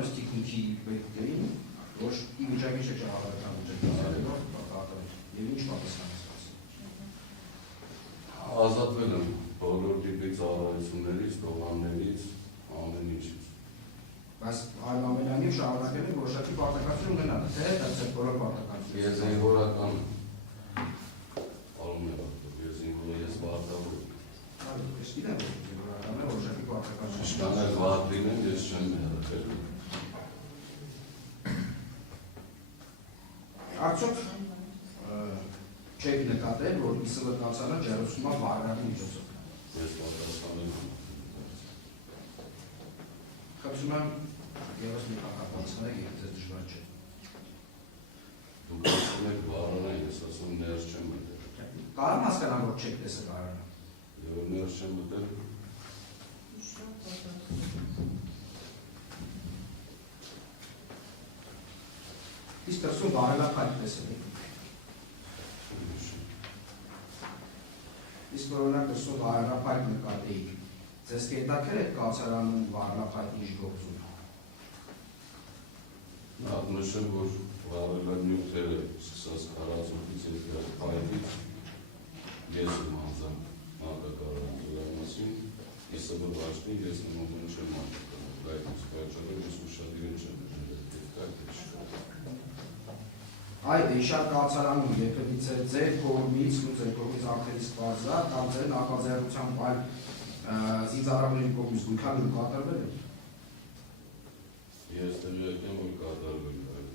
ընդհանրապես տեխնիկի պետքերին, որ ի վիճակի չէ ճարտարապետական բյուջետ կազմելով կատարել։ Եվ ինչ պատասխան է ստացել։ Ազատվել եմ բոլոր տիպի ծառայություններից, տողաններից, ամեն ինչից։ Բայց այնուամենայնիվ շարունակել եք որոշակի պարտականություն ունենալ, թե դարձել բոլոր պարտականությունները։ Ես զինվորական առում եմ արտով, ես վարտավոր եմ։ Ես գիտեմ, որ զինվորական է որոշակի պարտականություն։ Իշխանել վարդ լինեն, ես չեմ հեռացել։ Արդյոք չեք նկատել, որ ԻՍՎ կացանը ջերմացումը վարակի միջոցով։ Ես պատասխանել եմ։ Խնդրում եմ ևս մի հակապատասխանեք, եթե ձեզ դժվար չէ։ Դուք ասում եք վարանը, ես ասում ներս չեմ մտել։ Կարող եմ հասկանալ, որ չեք տեսել վարանը։ Եվ ներս չեմ մտել։ Իսկ դրսում վարելափայտ տեսել եք։ Իսկ օրինակ դրսում վարելափայտ նկատեիք, ձեզ կետաքեր եք կացարանում վարելափայտ ինչ գործում։ Նախ նշեմ, որ վարելա նյութերը սկսած քարածուտից և փայտից ես եմ անձամ մանկակարարան դրա մասին, ԻՍՎ վաշտի ես նման չեմ մանկակարարան, այդ պատճառով ես ուշադիր չեմ Այդ իշար կացարանում երբևից է ձեր կողմից ու ձեր կողմից ակտերից պարզա, կամ ձեր նախաձեռնությամբ այլ զինծառայողների կողմից գույքանուր կատարվել է։ Ես տեղյակ եմ, որ կատարվել է։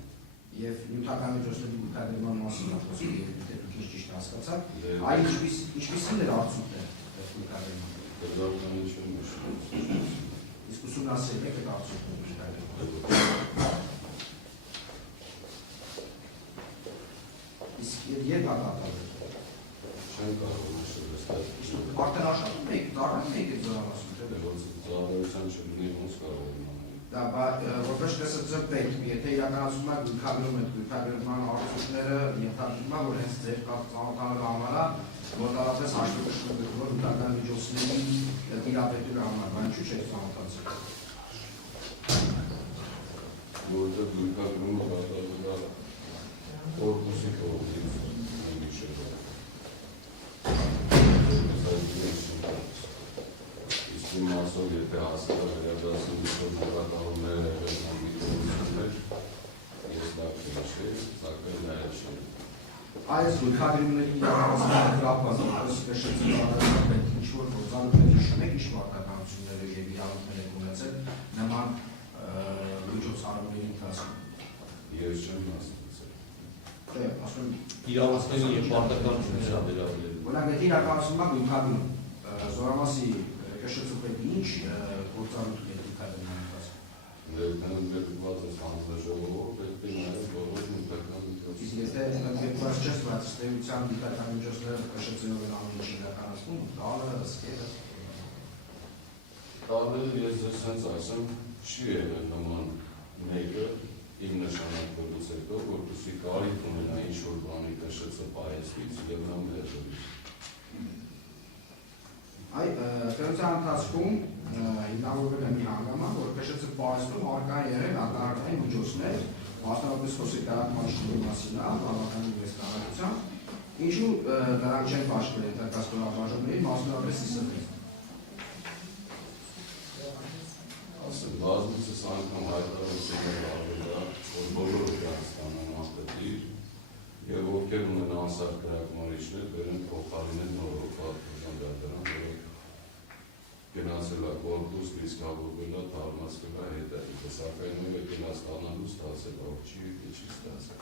Եվ նյութական միջոցների գույքադրման մասին խոսքը դուք ինչ ճիշտ հասկացաք, այլ ինչպիսին էր արդյունքները գույքադրման։ Դրդականի չեմ նշում։ Իսկ ուսումնասիրել եք այդ արդյունքները գույքադրման։ Իսկ երբ հակատալել։ Չեմ կարող նշել այստեղ։ Արդեն աշխատում եք, ծառայում եք այդ զորամասում, չէ՞։ Ոնց ծառայության չլինի, ոնց կարող եմ անել։ Դա որպես տեսածը պետք, եթե իրականացում եք գույքագրում եք գույքագրման արդյունքները, ենթադրվում է, որ հենց ձեր ծանոթանալու համար է, մոտավորապես հաշվեկշռում եք, որ գույքական միջոցների տիրապետելու համար, բայց ինչու՞ չեք ծանոթացել։ Որտեղ գույքագրումը կատարվել է կորպուսի կողմից նույնիսկ իսկ իմ մասով եթե հասկա վերադասում որ նկատառումները եղել ես լավ չէի, սակայն նաև չէի։ Այս գույքագրումների իրականացման կապված կշեցին արարական ինչ-որ գործառույթներ հիշում եք, ինչ պարտականությունները և իրավունքներ եք ունեցել նման միջոցառումների ընթացքում։ Ես չեմ մասնակցել։ Չէ, ասում իրավունքների և պարտականությունների վերաբերյալ։ Օրինակ եթե իրականացվում է գույքագրում, զորամասի կշեցուպետի ինչ գործառույթներ գույքագրման ընթացքում։ Ներկայում գրված է հանձնաժողովով, պետք է նաև բոլոր նյութական միջոցները։ Իսկ եթե ընդգրկված չես, բայց ստեյության նյութական միջոցները կշեցնելով են ամեն ինչ իրականացնում, տալը, սկերը։ Տալը ես ձեզ հենց ասեմ, չի եղել նման մեկը իմ նշանակվելուց հետո, որպեսզի կարիք ունենա ինչ-որ բանի կշեցը պահեսվից և նա մերժվի։ Տերության ընթացքում հիմնավորվել է մի հանգաման, որ կշեցը պահեսնում առկա են եղել արտահայտային միջոցներ, մասնավորապես խոսքի կարգմանիշների մասին, բավականին վստահությամբ, ինչու նրանք չեն պաշտպանել ներկայացնող բաժանումների, մասնավորապես ԻՍՎ-ին։ Ասեմ, բազմիցս անգամ հայտարարություններ արվել է, որ բոլորը դրանք ստանան անպետիր և ովքեր ունեն անսարք կրակմարիչներ, բերեն փոխարինեն նորով պատմության դրանք, որոնք գնացել է կորպուս, դիսկավորվել է, թարմացվել է հետը, սակայն նույնը գնաստանալու ստացել, ողջի չի ստացել։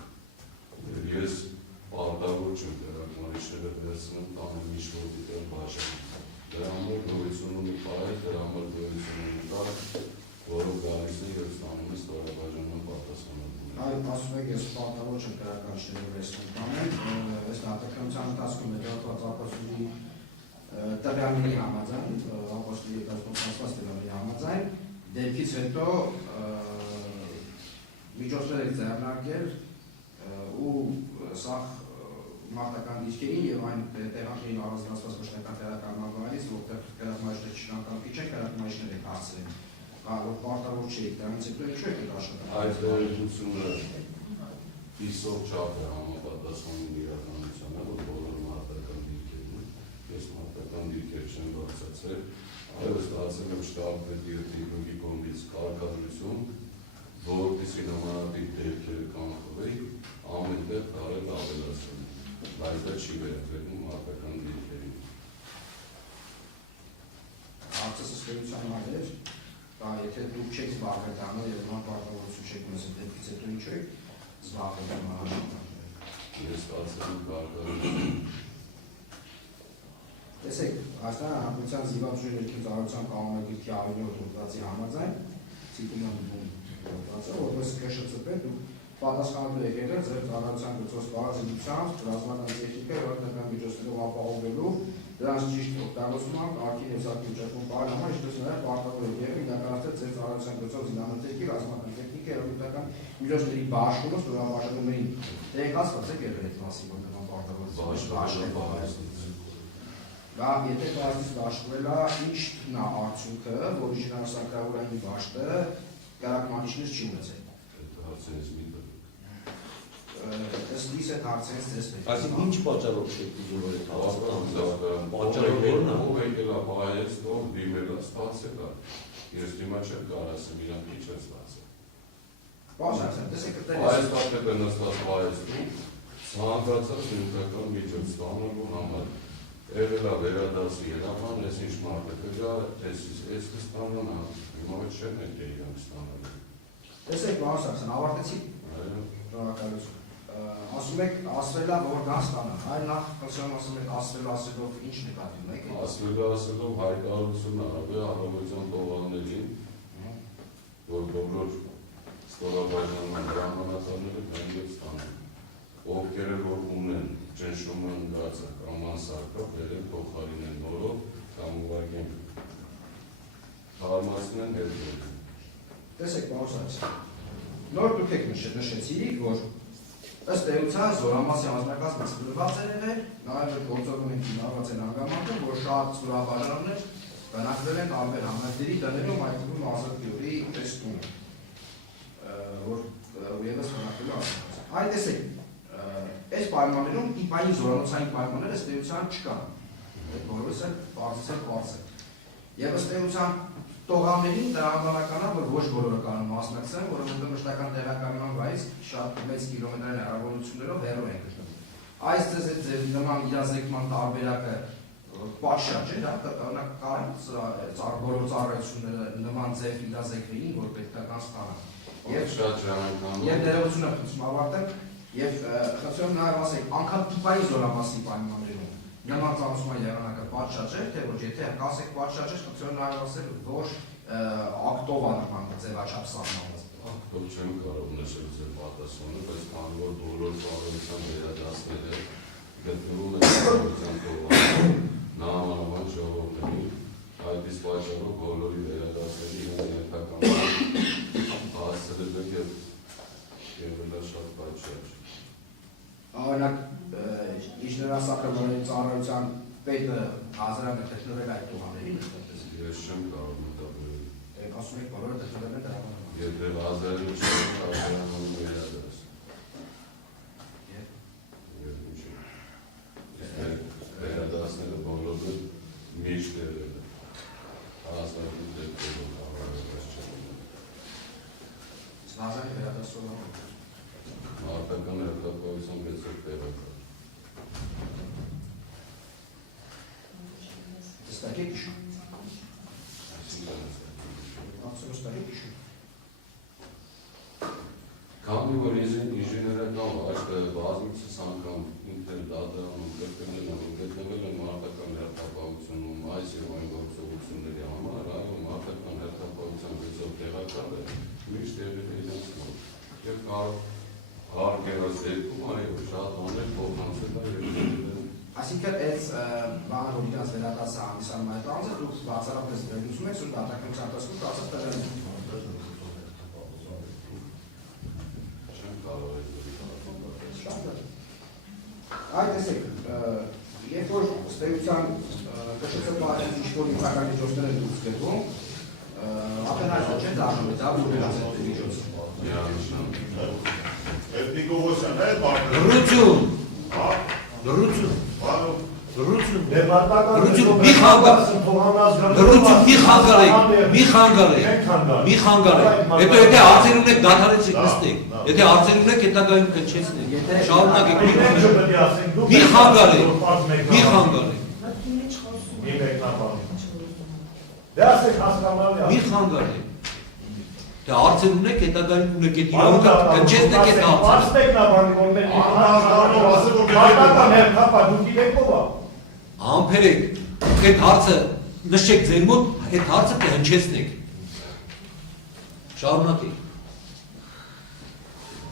Ես պարտավոր չեմ կրակմարիչները վերցնեմ, տանեմ ինչ-որ դիտել բաժանում։ Դրա համար գոյություն ունի պայել, դրա համար գոյություն ունի տակ, որով գալիս է և ստանում է ստորաբաժանման պատասխանատվությունը։ Այո, ասում եք, ես պարտավոր չեմ կրակմարիչները վերցնում տանեմ, ըստ արտադրության ընթացքում հետևած ապացույցի տվյալների համաձայն, ապաստույցի եկածնոցված տվյալների համաձայն, դեպքից հետո միջոցներ եք ձեռնարկել ու սաղ մարտական դիրքերին և այն տեղանքներին առանձնացված մշտական տեղակայման վայրից, որտեղ կրակմարիչներ չկան կամ քիչ են, կրակմարիչներ եք հասցրել որ պարտավոր չէ, դրանից հետո ինչու եք աշխատում։ Այդ վերահսկողությունը իսով չափ է համապատասխանում իրականությանը, որ բոլոր մարտական դիրքերում, ես մարտական դիրքեր չեմ բարձրացրել, այլ ստացել եմ շտաբպետի տիկնուկի կողմից կարգադրություն, որպեսզի նմանատիպ դեպքերը կանխվի, ամեն տեղ կարել ավելացնել, բայց դա չի վերաբերում մարտական դիրքերին։ Հարցս ըստ էր, եթե դուք չեք զբաղվել եւ նման պարտավորություն չեք ունեցել, դեպքից հետո ինչու եք զբաղվել համահաշիվներով։ Ես ստացել եմ կարգադրություն։ Տեսեք, Հայաստանի Հանրապետության զինված ուժերի ներքին ծառայության կանոնագիրքի 100-րդ հոդվածի համաձայն ցիտում եմ հոդվածը, որպես ԿՇՑՊ դուք պատասխանատու եք եղել ձեր ծառայության գծով զբաղվածությամբ, ռազմական տեխնիկա եւ օգնական միջոցներով ապահովելու դրանց ճիշտ օգտագործման, կարգի հեծակի ուժեղում պահելու համար, ինչպես նաև պարտավոր եք եղել իրականացնել ձեր ծառայության գծով զինամթերքի ռազմական տեխնիկա եւ օգնական միջոցների բաշխումը ստորաբաժանումներին։ Դե ասված եք եղել այդ մասին, որ նման պարտավորություն Դա եթե բարձից բաշխվել է, ինչն է արդյունքը, որ իշխանասակրավորային բաշխը կարգմանիչներից չի ունեցել։ Այդ հարցերից մի տվեք։ Ըստ իս այդ հարցերից ձեզ պետք է։ Այսինքն ինչ պատճառով չեք ուզում որ այդ Պատճառը որն է, ով եկել է պահայեց, ով դիմել է, ստացել է։ Ես դիմա չեմ կարող ասեմ, իրանք ինչ է ստացել։ Պարզապես, տեսեք Այս պատեպը նստած պահայեցնում, ցանկացած նյութական միջոց ստանալու համար եղել է վերադասի երաման, ես ինչ մարդը կգա, ես կստանան, հիմա այդ չեմ եք է իրանք ստանալու։ Տեսեք, պարզապես, ավարտեցի շնորհակալություն։ Ասում եք, ասվել է, որ դա ստանան, այլ նախ ասում եք, ասելով ինչ նկատի ունեք։ Ասելով հայտարարություն արավ է առավոտյան տողալներին, որ բոլոր ստորաբաժանման հրամանատարները գան և ստանան։ Ովքեր որ ունեն ճնշումը ընկածը կամ անսարկավ, վերել փոխարինեն նորով կամ ուղղակի հարմացնեն հետ վերել։ Տեսեք, պարզապես, նոր դուք եք նշեցիք, որ ըստ էության զորամասի անձնակազմը ստորված էր եղել, նաև գործողում են կինարված են հանգամանքը, որ շատ ստորաբաժանումներ բնակվել են տարբեր համայնքների տներում, այդ թվում Ազատ Գյուղի տեստում, որ ևս բնակվելու անձնակազմ։ Այ տեսեք, այս պայմաններում իպայի զորանոցային պայմանները ըստ էության չկան, այդ բոլորս էլ պարզ է։ Եվ ըստ էության տողամներին տրամաբանական է, որ ոչ բոլորը կարող մասնակցեն, որովհետև մշտական տեղակայման վայից շատ մեծ կիլոմետրային հեռավորություններով հեռու են գտնվում։ Այս ձեր նման իրազեկման տարբերակը պատշաճ է, դա բոլոր ծառայությունները նման ձև իրազեկվեին, որ պետքական ստանան։ Եվ ներողություն եմ խնդրում ավարտեմ, եւ խնդրում նաև ասեք, անգամ տիպային զորամասի պայմաններում նման ծանոթման եղանակը պատշաճ է, թե ոչ, եթե ասեք պատշաճ է, խնդրում նաև ասել, որ ակտով անման ձևաչափ սահմանված։ Ակտով չեմ կարող նշել ձեր պատասխանը, բայց քանի որ բոլոր ծառայության վերադասները գտնվում են ծառայության տողանում, նահանգապետ ժողովների, այդ իսկ պատճառով բոլորի վերադասների իրենց ներկայական հասցրել եք եւ դա շատ պատշաճ։ Օրինակ, իշխանասակրավորային ծառայության պետը հազարամյա գտնվել այդ տողաներին։ Ես չեմ կարող մտածել։ Ասում եք բոլորը գտնվել են դրանում։ Եթե հազարի չեմ կարող վերադաս։ Եվ ինչ է։ Վերադասները բոլորը միշտ եղել են։ Հազարի դեպքերով հավանականս չեմ։ Հազարի վերադասում է։ Մարտական հերթապահության գծով տեղակալ։ Ստակ եք իշում։ Ացում ստակ եք իշում։ Քանի որ ինժեներական այդ բազմիցս անգամ ինքն դատարանում գտնվել են մարտական հերթապահությունում այս եւ այն գործողությունների համար, այո, մարտական հերթապահության գծով տեղակալ է միշտ եղել է իրենց մոտ։ Եվ կարող Հարգերոս դեպքում այո, շատ անել փոխանցել է եւ Այսինքն այս բանը որ իրաց վերադասը հանդիսանում այդ անձը դուք բացառապես վերլուծում եք ու դատական ծառայություն դասած տվել չեմ կարող Այդ տեսեք, երբ որ ըստ էության ԿՇՑ-ը ինչ-որ ինքնական միջոցներ են դուրս գալու, Ապեն այսօր չեն դառնում, դա բուրելաց է միջոցը։ Էթնիկովոսյան է բարձր։ Լրություն։ Հա։ Լրություն։ Բարով։ Լրություն։ Լրություն մի խանգարեք։ Հետո եթե հարցեր ունեք դադարեցեք նստեք։ Եթե հարցեր ունեք հետագայում կչեցնեք։ Շարունակեք։ Մի խանգարեք։ Մի խանգարեք։ Մի խանգարեք։ Դե հարցեր ունեք հետագայում ունեք այդ իրավունքը կչեցնեք այդ հարցերը։ Ամփերեք, այդ հարցը նշեք ձեր մոտ, այդ հարցը կհնչեցնեք։ Շարունակեք։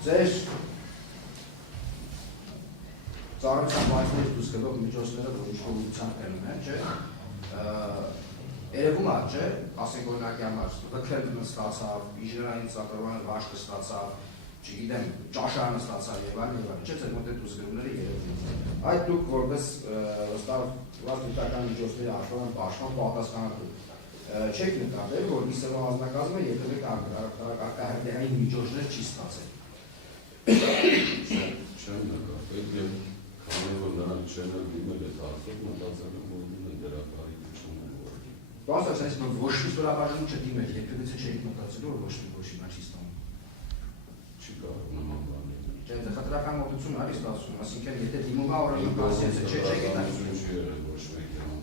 Ձեր ծառայության վայրերից դուրս գալով միջոցները, որ ինչ-որ ուղղությամբ կերում են, չէ՞, երևում է, չէ՞, ասենք օրինակի համար, վքրելը ստացավ, իջներային ծառայության վաշտը ստացավ, չգիտեմ, ճաշարանը ստացավ եւ այլն, չէ՞, ձեր մոտ այդ դուսկերումները երևում են։ Այդ դուք որպես վստահված դիտական միջոցների աշխարհական պաշտպան պատասխանատու չեք նկատել, որ ԻՍՎ անձնակազմը երբևէ արտահայտային միջոցներ չի ստացել։ Չեմ նկատել եւ քանի որ նրանք չեն դիմել այդ հարցով, մտածել եմ, որ ունեն դերակատարություն ունեն։ Բացի այս ոչ մի ստորաբաժանում չդիմել, երբևէ չէի մտածել, որ ոչ մի չի ստանում։ Չի կարող նման բան լինել։ Չէ, դա խտրական մոտություն արի ստացվում, այսինքն եթե դիմում է օրենքի բացիացը չէ, գիտեմ։ Չի եղել ոչ մեկի համար։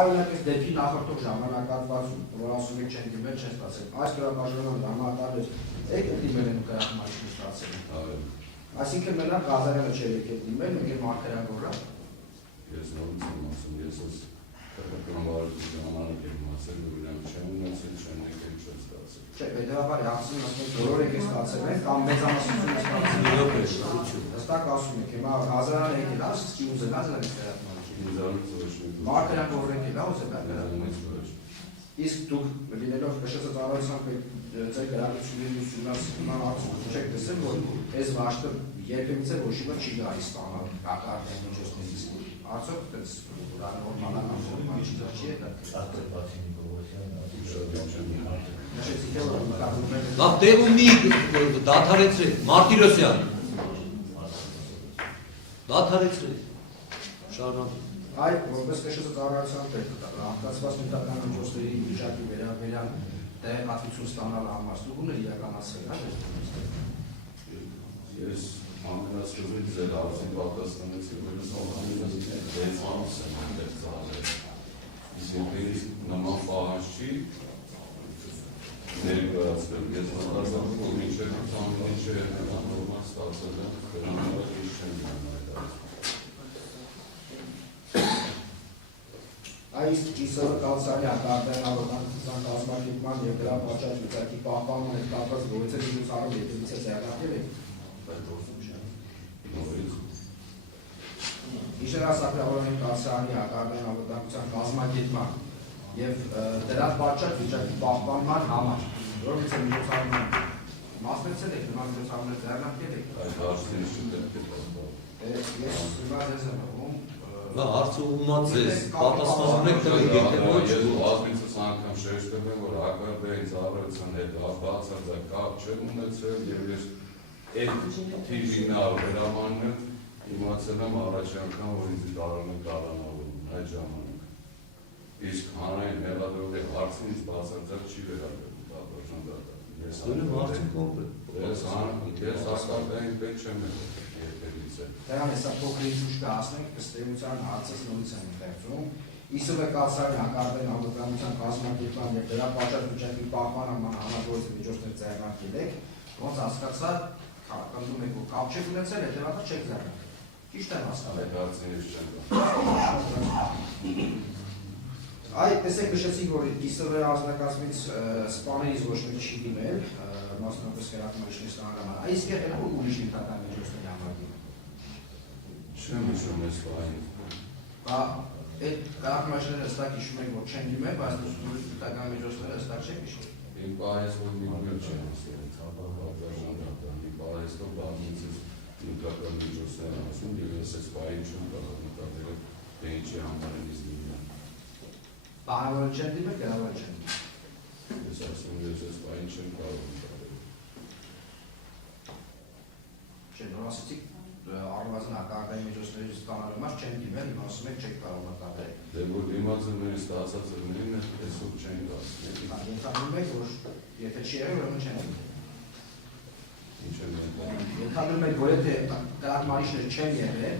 Այլնակ դեպի նախորդող ժամանակահատվածում, որ ասում եք չեն դիմել, չեն ստացել։ Այս ստորաբաժանում ժամանակահատվածը եք դիմել են ու կրակմարիչն ստացել։ Այսինքն մենակ Ղազարյանը չէր եկել դիմել, մեկ էլ Մարգարյանը։ Ես նորից եմ ասում, ես այս կրկնվարություն ժամանակ եմ ասել, որ իրանք չեն ունեցել, չեն եկել, չեն ստացել։ Չէ, հետևաբար ասում ասում բոլոր եկել ստացել են կամ մեծամասնությունը ստացել են։ Հստակ ասում եք, հիմա Ղազարյանը եկել, ասի ուզենա դրանից կրակմարիչ։ Ինձանից ոչ մի։ Մարգարյանը որ եկել, ուզենա Ինձանից ոչ։ Իսկ դուք լինելով կշռած ծառայության ձեր գրավությունների ուսումնասիրման արդյունքում չեք տեսել, որ այս վաշտը երբեմիցե ոչ մի չի գալիս ստանալ արտահայտային միջոցներից։ Արդյոք դες նորմալական ֆորմալ չի դա։ Լավ, տեղում մի դադարեցրեք, Մարտիրոսյան։ Դադարեցրեք։ Շարունակեք։ Այ որպես կշռած ծառայության պետք անկասված նյութական միջոցների վիճակի վերաբերյալ տեղեկատվություն ստանալու համար ստուգումներ իրականացրել, հա՞։ Ես ամենասկզբից ձեր հարցին պատասխանեցի, որ ես ամենից 6 ամիս եմ այդտեղ ծառայել։ Իսկ երբևէ նման պահանջ չի ներկայացվել։ Ես մտածում եմ, որ մինչև ամեն ինչ է նորմալ ստացել եմ, դրան համար ինչ չեմ գնում այդ հարցը։ Այս ԻՍՎ կալցանի արտահայտային ավանդական կազմակերպման եւ դրա պատճառ վիճակի պահպանման հետ կապված գործերի լուծարում երբևիցե ձեռնարկել եք։ Իշխանասակրավորանի կալցանի արտահայտային ավանդական կազմակերպման եւ դրա պատճառ վիճակի պահպանման համար որովհետեւ միջոցառումը մասնակցել եք, նման միջոցառումներ ձեռնարկել եք։ Այդ հարցին շուտով կպատասխանեմ։ Ես հիմա ձեզ եմ ասում Դա հարցը ումած ձեզ, պատասխանում եք տվել, եթե ոչ։ Ես ազգիցս անգամ շեշտել եմ, որ ԱԿԲ-ի ծառայության հետ բացարձակ կապ չեմ ունեցել եւ ես այդ թիվին վերամանել իմացել եմ առաջ անգամ, որ ինձ կարող են կառանավորում այդ ժամանակ։ Իսկ հանրային մեղադրողի հարցին ինձ բացարձակ չի վերաբերում դատորժան դատա։ Ես հաստատային պետք չեմ եղել։ Դրան հեսա փոքրիկ ուշ կհասնենք, ըստ էության հարցս նորից եմ ստեղծում։ ԻՍՎ կալցանի անկարգային անվտանգության կազմակերպման եւ դրա պատճառ վիճակի պահպանման անհրաժեշտ միջոցներ ձեռնարկել եք, ոնց հասկացա, կնդում եք, որ կապ չեք ունեցել, հետեւաբար չեք ձեռնարկել։ Ճիշտ եմ հասկանում։ Այդ հարցին ես չեմ Այ տեսեք նշեցիք, որ ԻՍՎ անձնակազմից սպաներից ոչ մեկ չի դիմել, մասնավորապես կրակմարիչների ստանալու համար։ Այս երկու ուրիշ նյութական միջոցների համար դիմել։ Չեմ հիշում այս բանը։ Այդ կրակմարիչները հստակ հիշում եք, որ չեն դիմել, բայց ուրիշ նյութական միջոցները հստակ չեք հիշում։ Իմ պահես որ դիմել չեմ ասել, բարձրաժան դատանի պահեսով բազմիցս նյութական միջոցներ ասում, եւ ես այս պահին չեմ կարող նկատել թե ինչի համար են իզդիմել։ Բանավորը չեն դիմել, գրավորը չեն դիմել։ Ես ասում եմ, ես այն չեմ կարող կարել։ Չեն, որ ասեցիք առնվազն հակահարդային միջոցների ստանալու մաս չեն դիմել, հիմա ասում եք չեք կարող մտածել։ Դե որ դիմացը մեր ստացած ըրներին է, այսօր չեն գասում։ Ենթադրում եք, որ եթե չի եղել, ուրեմն չեն դիմել։ Ինչ են ենթադրում։ Ենթադրում եք, որ եթե կրակմարիչներ չեն եղել,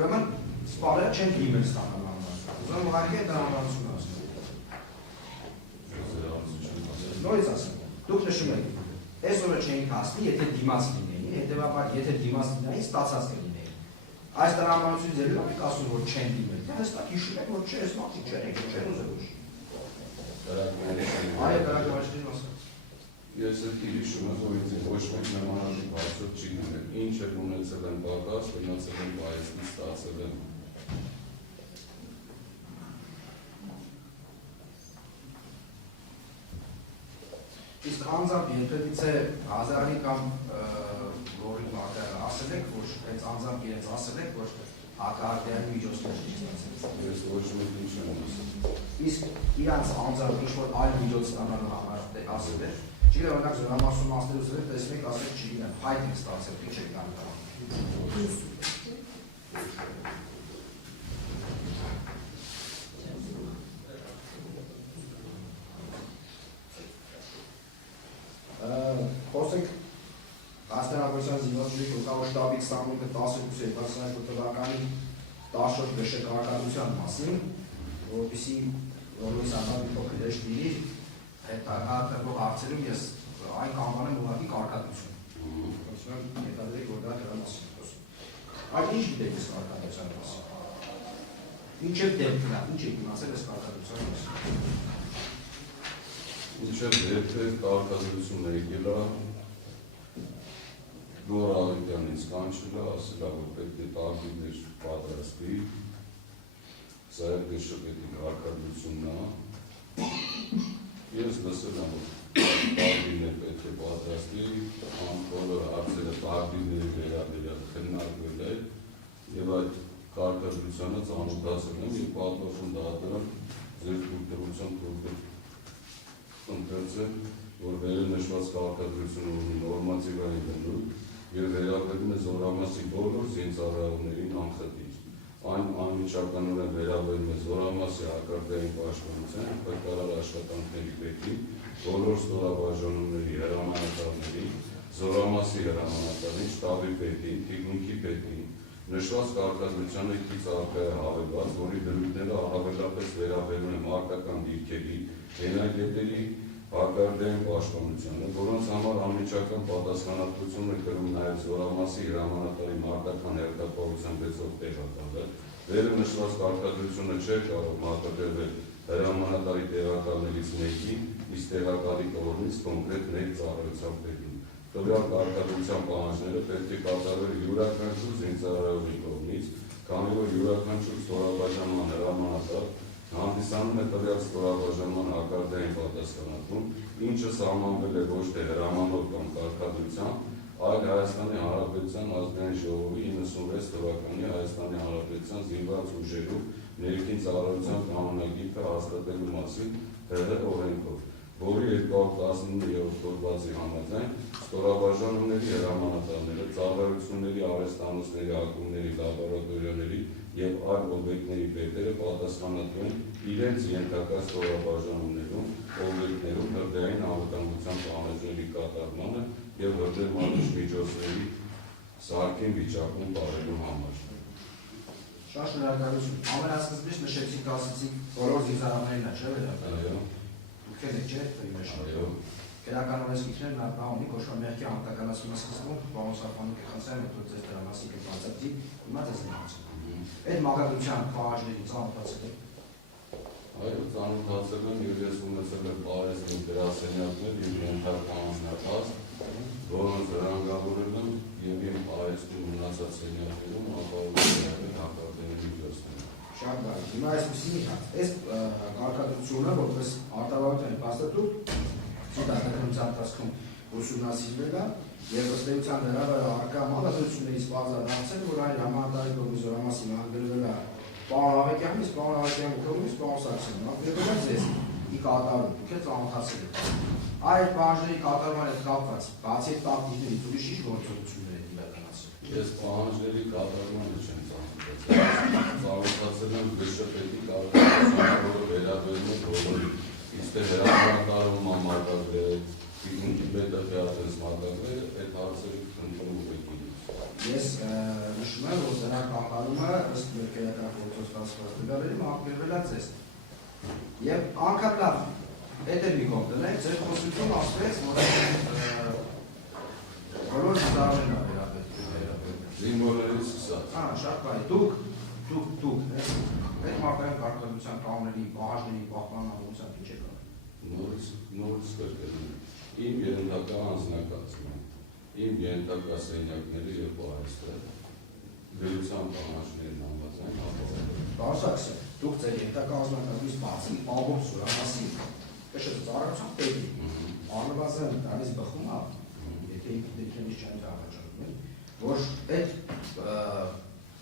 ուրեմն սպաները չեն դիմել ստանալու համար։ Ուզում ուղղակի այդ դրամատուրգիան ասում։ Նորից ասեմ, դուք նշում եք, այսօրը չէինք հասնի, եթե դիմաց լինեին, հետևաբար եթե դիմաց լինեին, ստացած կլինեին։ Այս դրամատուրգիայից ելնելով եք ասում, որ չեն դիմել, թե հստակ հիշում եք, որ չէ, այս մարդիկ չեն ուզել ուշ։ Այո, կրակմարիչների մասը։ Ես էլ հիշում եմ, որ ինձ ոչ մեկ նմանատիպ հարցով չի դիմել, ինչ եք ունեցել եմ պակաս, գնացել եմ բայեսնի ստացել եմ։ Իսկ անձամբ երբևիցե հազարի կամ գորի մարդերը ասել եք, որ հենց անձամբ իրենց ասել եք, որ հակահարդային միջոցներ չստացել։ Ես ոչ մեկ ինչ եմ ասել։ Իսկ իրանց անձամբ ինչ-որ այլ միջոց ստանալու համար ասել եք, չգիտեմ, օրինակ զորամասում մասներուց էլ տեսնեք, ասեք, չգիտեմ, հայտ եք ստացել, թե չեք կարող։ Խոսենք Աստանագործան զինվորների գլխավոր շտաբի 28-12 թվականի 10-րդ գշեկարարության մասին, որպեսզի որոնց անհատ մի փոքր հեշտ լինի, հետագա հարցերում ես այն կանվանեմ ուղղակի կարգադրություն։ Խոսում եմ, հետադրեք, որ դա դրա մասին է խոսում։ Այդ ինչ գիտեք այս կարգադրության մասին։ Ինչ է դեպքն է, ինչ եք իմացել այս կարգադրության մասին։ Ինչ է դեպքը կարգադրությունը եկել է Գոր Ավետյանից կանչել է, ասել է, որ պետք է տարբիրներ պատրաստի, սա էլ գշոպետի կարգադրությունն է։ Ես լսել եմ, որ տարբիրներ պետք է պատրաստի, բոլոր հարցերը տարբիրների վերաբերյալ քննարկվել է, եւ այդ կարգադրությանը ծանոթացել եմ եւ պատմություն դատել ձեր դրության ընտրել, որ վերնշված կարգադրությունը ունի նորմատիվային բնույթ եւ վերաբերում է զորամասի բոլոր զինծառայողներին անխտիր։ Այն անմիջականորեն վերաբերում է զորամասի հակարդային պաշտպանության, պետքարար աշխատանքների պետին, բոլոր ստորաբաժանումների հրամանատարներին, զորամասի հրամանատարին, շտաբի պետին, թիկունքի պետին, նշված կարգադրությանը կից առկա է հավելված, որի դրույթները առավելապես վերաբերում է մարտական դիրքերի, հենագետերի, հակարդային պաշտպանությանը, որոնց համար անմիջական պատասխանատվություն է կրում նաև զորամասի հրամանատարի մարտական հերթապահության գծով տեղակալը, վերը նշված կարգադրությունը չէ կարող մարտադրվել հրամանատարի տեղակալներից մեկի, իսկ տեղակալի կողմից կոնկրետ մեկ ծառայության պետին։ Տվյալ կարգադրության պահանջները պետք է կատարվել յուրաքանչյուր զինծառայողի կողմից, քանի որ յուրաքանչյուր ստորաբաժանման հրամանատար հանդիսանում է տվյալ ստորաբաժանման հակարդային պատասխանատուն, ինչը սահմանվել է ոչ թե հրամանով կամ կարգադրությամբ, այլ Հայաստանի Հանրապետության Ազգային ժողովի 96 թվականի Հայաստանի Հանրապետության զինված ուժերում ներքին ծառայության կանոնագիրքը հաստատելու մասին ՀՀ օրենքով, որի 219-րդ հոդվածի համաձայն ստորաբաժանումների հրամանատարները ծառայությունների, արհեստանոցների, ակումբների, լաբորատորիաների եւ այլ օբյեկտների պետերը պատասխանատու են իրենց ենթակա ստորաբաժանումներում, օբյեկտներում հրդեհային անվտանգության պահանջների կատարմանը եւ հրդեհմանիչ միջոցների սարքին վիճակում բարելու համար։ Շատ շնորհակալություն։ Ամենասկզբից նշեցիք, ասեցիք բոլոր զինծառայողներն է, չէ՞ վերաբերում։ Դուք եք չէ՞ Այո։ Քերականորեսկիքներն նա ունի կոչվում մեղքի անտականացումը սկզբում, պարոն Սարփանի կխնդրեմ, որ ձեզ դրա մասին կբացատրի, հիմա ձեզ ներկայացնում։ Այդ մակագրության պահանջների ծանոթացել եք։ Այո, ծանոթացել եմ եւ ես ունեցել եմ բարեզնի դերասենյակներ եւ ենթակա անձնապահ, որոնց հրանգավորել եմ եւ իմ բարեզնի մնացած սենյակներում ապահովել հակարդային միջոցներ։ Շատ բարի։ Հիմա այսպեսի մի հատ։ Այս կարգադրությունը որպես արտավարության փաստաթուղթ դատականության ընթացքում ուսումնասիրվել է եւ ըստ էության դրա վրա արկա մոտեցումներից բացառացել, որ այլ հրամանատարի կողմից զորամասի հանդիպել է Պարոն Ավետյանից, պարոն Ավետյանի կողմից, պարոն Սարգսյան, ապրել ձեզ ի կատարում, դուք եք ծանոթացել եք։ Այդ պահանջների կատարման հետ կապված, բացի այդ տակտիկներից ուրիշ ինչ գործողություններ եք իրականացրել։ Ես պահանջների կատարմանը չեմ ծանոթացել եմ վեշապետի կարգավորմանը, որը վերաբերում է բոլորի, իսկ թե հրապարակարում մակագրերը, ինտիմետատիատես մակագրերը, այդ հարցերի ընդունում եք իրենց։ Ես նշում եմ, որ դրա կատարումը ըստ ներկայական գործոստացված դեպքերի մակագրվել է ձեզ։ Եվ անգամ լավ, հետևի կողմնեք, ձեր խոսություն ասվեց, որ բոլոր զարմենա վերաբերում։ Զինվորներից սկսած։ Շատ բարի, դուք, այդ մարդկային կարգավորության կանոնների, պահանջների պահպանման ուղղությամբ ինչ եք արել։ Նորից կրկնում եմ, իմ երնդակա անձնակազմը, իմ երնդակա սենյակների և պահեստը, գրության պահանջներն անվազային ապահովել։ Պարոն Սարգսյան, դուք ձեր երնդակա անձնակազմից բացի, Ալբոմ Սուրյանասի, կշեց ծառայության պետի, անվազեն դրանից բխում է, եթե ինքնից չեն առաջանում, որ այդ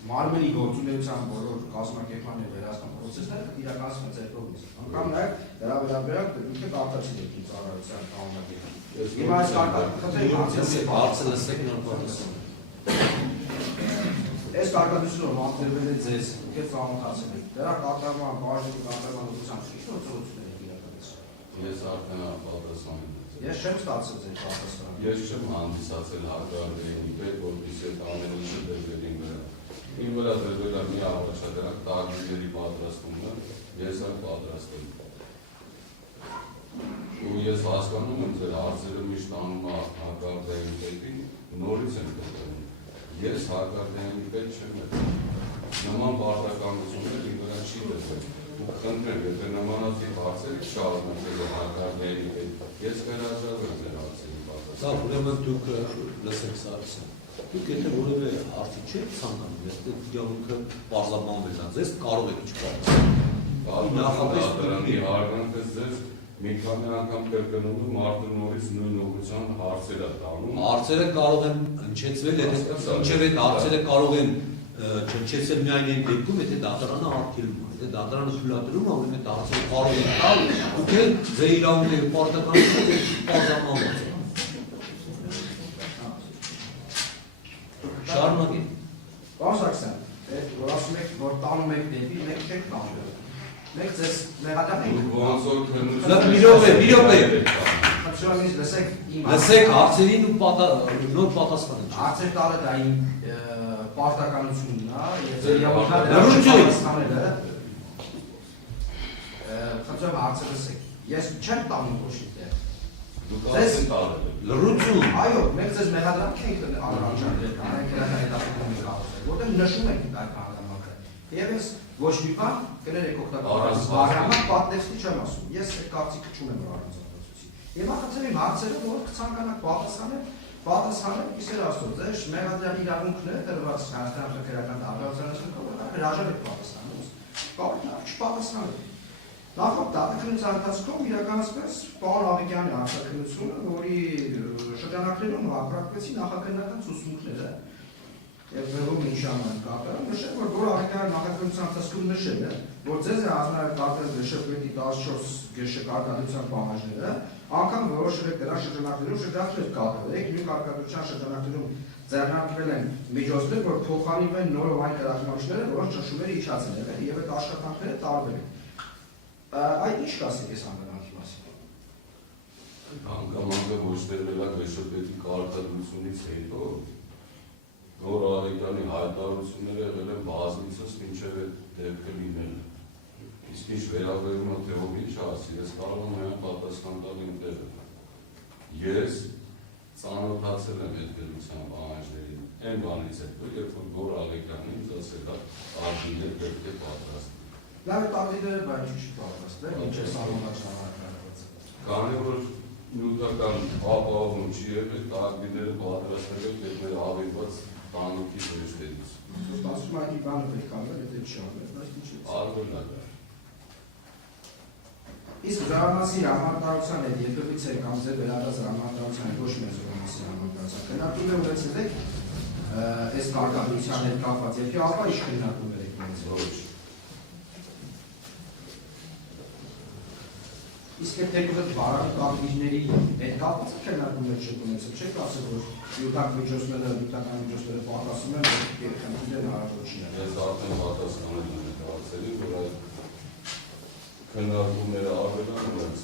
մարմնի գործունեության բոլոր կազմակերպման եւ վերահսկման process-ները իրականացվում ձեր կողմից։ Անկամ նաեւ դրա վերաբերյալ դուք եք արտացիլ եք ծառայության կանոնակետին։ Հիմա այս կարգավորությունը մատներվել է ձեզ, դուք եք ծանոթացել եք։ Դրա կատարման, բաժնի կատարման ուղղությամբ ինչ գործողություններ եք իրականացրել։ Ես արդեն պատասխան եմ։ Ես չեմ ստացել ձեր պատասխանը։ Ես չեմ հանդիսացել հարկարդեին պետ, որպեսզի այդ ամեն ինչը դեպքերին վրա։ Իմ վրա դրվել է մի առաջադրանք տաղիների պատրաստումը, ես այն պատրաստել եմ։ Ու ես հասկանում եմ ձեր հարցերը միշտ անում է հարկարդեին պետին, նորից եմ դեպքում։ Ես հարկարդեին պետ չեմ դեպքում։ Նման պարտականություններ իմ վրա չի դեպքում։ Ու խնդրեմ, եթե նմանատիպ հարցեր շարունակել հարկարդեին պետ, ես վերահրաժարվեմ ձեր հարցերի պատասխանը։ Սա ուրեմն դուք լսեք Սարգսյան։ Դուք եթե որևէ արդի չեք ցանկանում, եթե իրավունքը պարզաբանվել է, ձեզ կարող եք չպատասխանել։ Նախապես դրանի արգանքը ձեզ մի քանի անգամ կրկնում եմ մարդու նորից նույն ուղղության հարցեր է տանում։ Հարցերը կարող են հնչեցվել, ինչև այդ հարցերը կարող են չնչեցել միայն այն դեպքում, եթե դատարանը արգելում է, եթե դատարանը թույլատրում է, ուրեմն այդ հարցերը կարող են տալ, դուք էլ ձեր իրավունքը պարտականությունը պարզաբանված է։ Շարունակի։ Պարոն Սարգսյան, որ ասում եք, որ տանում եք դեպի, մեկ չեք տանում։ Մեկ ձեզ մեղադափ եք։ Մի րոպե։ Խնդրում լսեք իմ լսեք հարցերին ու նոր պատասխան են։ Հարցեր տալը դա իմ պարտականությունն է, եւ ձեր խնդրում հարցը լսեք։ Ես չեմ տանում ոչ միտեղ։ Լռություն։ Այո, մենք ձեզ մեղադրանք ենք առաջադրել, անենք հետապնդում ենք հարցեր, որտեղ նշում ենք այդ հանգամանքը։ Եվ ես ոչ մի բան կներեք օգտագործել, բարյամակ պատնեստի չեմ ասում։ Ես այդ կարծիքը չունեմ առանձնացուցի։ Եվ ախացել իմ հարցերը, որ կցանկանաք պատասխանել, իսեր աստծո, ձեր մեղադրյալ իրավունքն է տրված Հայաստանի Հանրապետության Դատարանության կողմից, հրաժարվեք պատասխանելուց։ Կարող է չպատասխանել։ Նախորդ դատականության ընթացքում իրականացվեց պարոն Ավետյանի արձագանությունը, որի շրջանակներում հապրակվեցին նախաքննական ցուցմունքները եւ վերում ինչանան կատարում, նշել, որ բոլոր Ավետյանի նախաքննության ընթացքում նշել է, որ ձեզ է հանրակրթել վեշապետի 14 գշկարտադրության պահանջները, անգամ որոշել եք դրա շրջանակներում շրջանակներ կատարել, նույն կարգավորության շրջանակներում ձեռնարկվել են միջոցներ, որ փոխանցվեն նորով այն կարգավորիչները, որոնց ճնշումները իջացել են եւ այդ աշխատանքները տարվել են։ Այդ ինչ կասեք ես հանգամանքի մասին։ Հանգամանքը ոչ դերվելակ վեշապետի կարգավորությունից հետո նոր Ավետյանի հայտարարությունները եղել են բազմիցս մինչև այդ դեպքը լինելը։ Իսկ ինչ վերաբերում է թե ով ինչ ասի, ես կարող եմ այն պատասխան տալ իմ տեղը։ Ես ծանոթացել եմ այդ գրության պահանջներին, այն բանից հետո, երբ որ Գոր Ավետյանը ինձ ասել է արգիներ պետք է պատրաստել։ Լավ է տաղիները բան չի պատրաստել, ինչ է սարոնակ ժամանակարված։ Քանի որ նյութական ապահովում չի եղել, տաղիները պատրաստել են մեր ավելված բանուկի վերջերից։ Ասում այդ բանը պետք է անել, եթե չի անել, բայց ինչ է։ Արվել է դա։ Իսկ զարմանալի համարտարության հետ երբևիցե կամ ձեր վերադարձ համարտարության ոչ մեծ զարմանալի համարտարության քննարկում ունեցել եք այս կարգավորության հետ կապված, եթե ապա ինչ քննարկում եք ինձ։ Ոչ։ իսկ այդ թեկուզ բարակ կապիների հետ կապված քննարկումներ չեք ունեցել, չեք ասել, որ յուտակ միջոցները, յուտական միջոցները պատասխանում են, որ երեխաները հնարավոր չի եղել։ Ես արդեն պատասխանել եմ այդ հարցերին, որ այդ քննարկումները ավելանում են